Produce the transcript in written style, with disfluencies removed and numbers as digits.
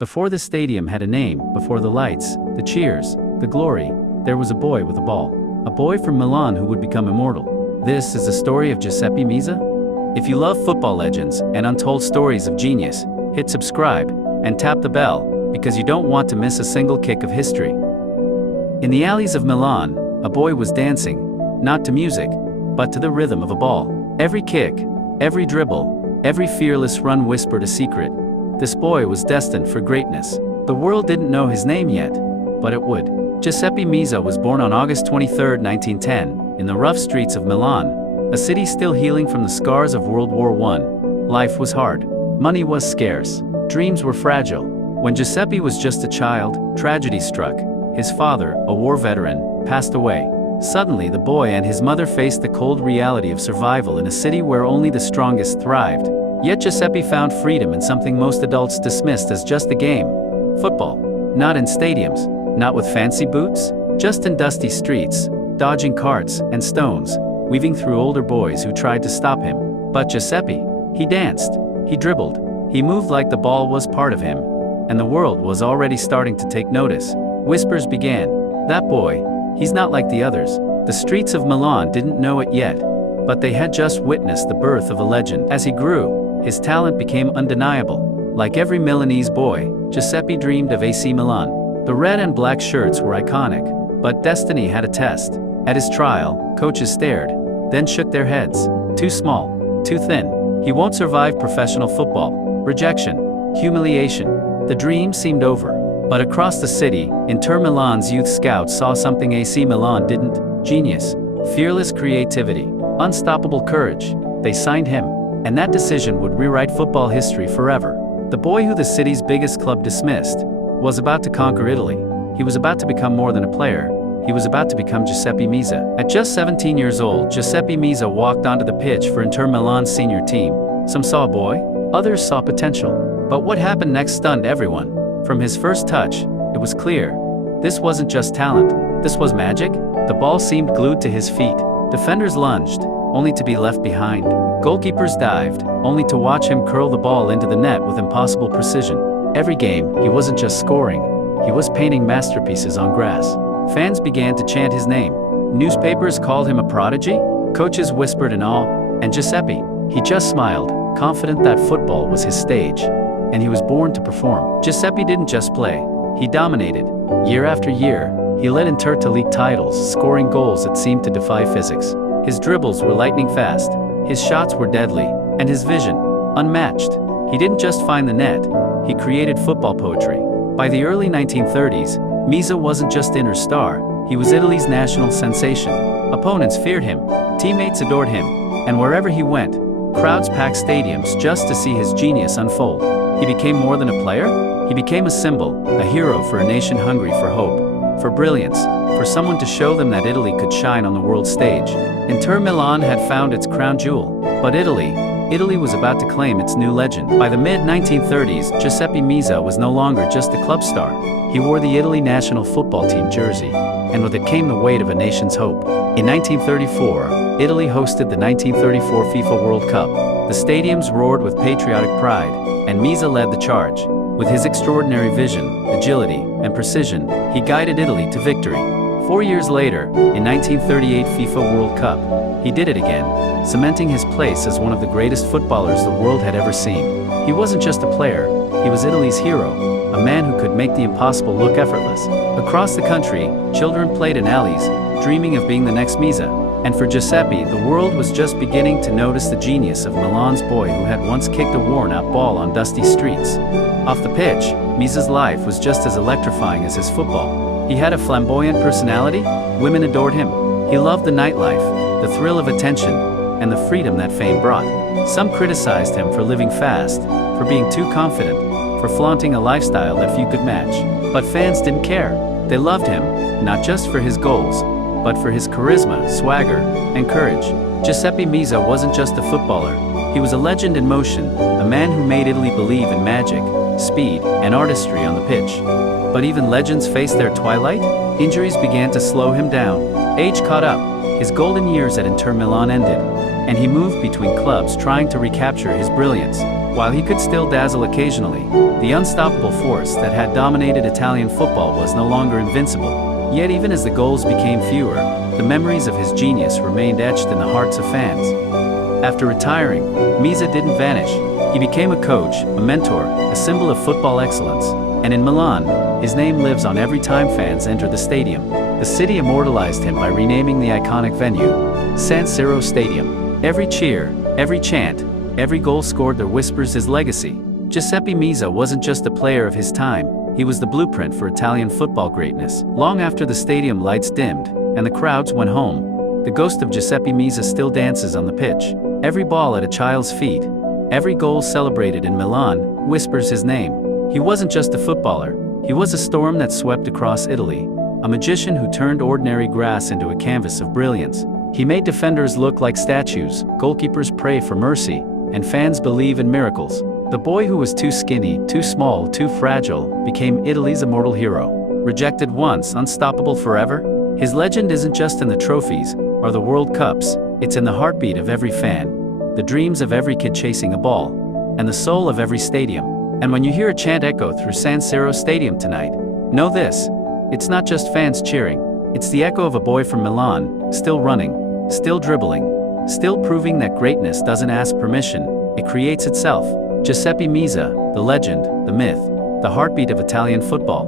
Before the stadium had a name, before the lights, the cheers, the glory, there was a boy with a ball. A boy from Milan who would become immortal. This is the story of Giuseppe Meazza. If you love football legends and untold stories of genius, hit subscribe and tap the bell, because you don't want to miss a single kick of history. In the alleys of Milan, a boy was dancing, not to music, but to the rhythm of a ball. Every kick, every dribble, every fearless run whispered a secret. This boy was destined for greatness. The world didn't know his name yet, but it would. Giuseppe Meazza was born on August 23, 1910, in the rough streets of Milan, a city still healing from the scars of World War I. Life was hard. Money was scarce. Dreams were fragile. When Giuseppe was just a child, tragedy struck. His father, a war veteran, passed away. Suddenly, the boy and his mother faced the cold reality of survival in a city where only the strongest thrived. Yet Giuseppe found freedom in something most adults dismissed as just a game: football. Not in stadiums, not with fancy boots, just in dusty streets, dodging carts and stones, weaving through older boys who tried to stop him. But Giuseppe, he danced, he dribbled, he moved like the ball was part of him, and the world was already starting to take notice. Whispers began. That boy, he's not like the others. The streets of Milan didn't know it yet, but they had just witnessed the birth of a legend. As he grew, his talent became undeniable. Like every Milanese boy, Giuseppe dreamed of AC Milan. The red and black shirts were iconic, but destiny had a test. At his trial, coaches stared, then shook their heads. Too small, too thin. He won't survive professional football. Rejection, humiliation. The dream seemed over. But across the city, Inter Milan's youth scouts saw something AC Milan didn't: genius, fearless creativity, unstoppable courage. They signed him. And that decision would rewrite football history forever. The boy who the city's biggest club dismissed was about to conquer Italy. He was about to become more than a player. He was about to become Giuseppe Meazza. At just 17 years old, Giuseppe Meazza walked onto the pitch for Inter Milan's senior team. Some saw a boy, others saw potential. But what happened next stunned everyone. From his first touch, it was clear. This wasn't just talent, this was magic. The ball seemed glued to his feet. Defenders lunged, only to be left behind. Goalkeepers dived, only to watch him curl the ball into the net with impossible precision. Every game, he wasn't just scoring, he was painting masterpieces on grass. Fans began to chant his name. Newspapers called him a prodigy, coaches whispered in awe, and Giuseppe, he just smiled, confident that football was his stage, and he was born to perform. Giuseppe didn't just play, he dominated. Year after year, he led Inter to league titles, scoring goals that seemed to defy physics. His dribbles were lightning fast, his shots were deadly, and his vision, unmatched. He didn't just find the net, he created football poetry. By the early 1930s, Meazza wasn't just Inter's star, he was Italy's national sensation. Opponents feared him, teammates adored him, and wherever he went, crowds packed stadiums just to see his genius unfold. He became more than a player, he became a symbol, a hero for a nation hungry for hope, for brilliance, for someone to show them that Italy could shine on the world stage. Inter Milan had found its crown jewel, but Italy was about to claim its new legend. By the mid-1930s, Giuseppe Meazza was no longer just a club star. He wore the Italy national football team jersey, and with it came the weight of a nation's hope. In 1934, Italy hosted the 1934 FIFA World Cup. The stadiums roared with patriotic pride, and Meazza led the charge. With his extraordinary vision, agility, and precision, he guided Italy to victory. 4 years later, in 1938 FIFA World Cup, he did it again, cementing his place as one of the greatest footballers the world had ever seen. He wasn't just a player, he was Italy's hero, a man who could make the impossible look effortless. Across the country, children played in alleys, dreaming of being the next Meazza. And for Giuseppe, the world was just beginning to notice the genius of Milan's boy who had once kicked a worn-out ball on dusty streets. Off the pitch, Meazza's life was just as electrifying as his football. He had a flamboyant personality, women adored him. He loved the nightlife, the thrill of attention, and the freedom that fame brought. Some criticized him for living fast, for being too confident, for flaunting a lifestyle that few could match. But fans didn't care. They loved him, not just for his goals, but for his charisma, swagger, and courage. Giuseppe Meazza wasn't just a footballer, he was a legend in motion, a man who made Italy believe in magic, speed, and artistry on the pitch. But even legends faced their twilight. Injuries began to slow him down. Age caught up, his golden years at Inter Milan ended, and he moved between clubs trying to recapture his brilliance. While he could still dazzle occasionally, the unstoppable force that had dominated Italian football was no longer invincible. Yet even as the goals became fewer, the memories of his genius remained etched in the hearts of fans. After retiring, Meazza didn't vanish. He became a coach, a mentor, a symbol of football excellence. And in Milan, his name lives on every time fans enter the stadium. The city immortalized him by renaming the iconic venue San Siro Stadium. Every cheer, every chant, every goal scored there whispers his legacy. Giuseppe Meazza wasn't just a player of his time, he was the blueprint for Italian football greatness. Long after the stadium lights dimmed and the crowds went home, the ghost of Giuseppe Meazza still dances on the pitch. Every ball at a child's feet, every goal celebrated in Milan, whispers his name. He wasn't just a footballer, he was a storm that swept across Italy, a magician who turned ordinary grass into a canvas of brilliance. He made defenders look like statues, goalkeepers pray for mercy, and fans believe in miracles. The boy who was too skinny, too small, too fragile, became Italy's immortal hero. Rejected once, unstoppable forever? His legend isn't just in the trophies or the World Cups, it's in the heartbeat of every fan, the dreams of every kid chasing a ball, and the soul of every stadium. And when you hear a chant echo through San Siro Stadium tonight, know this: it's not just fans cheering, it's the echo of a boy from Milan, still running, still dribbling, still proving that greatness doesn't ask permission, it creates itself. Giuseppe Meazza, the legend, the myth, the heartbeat of Italian football.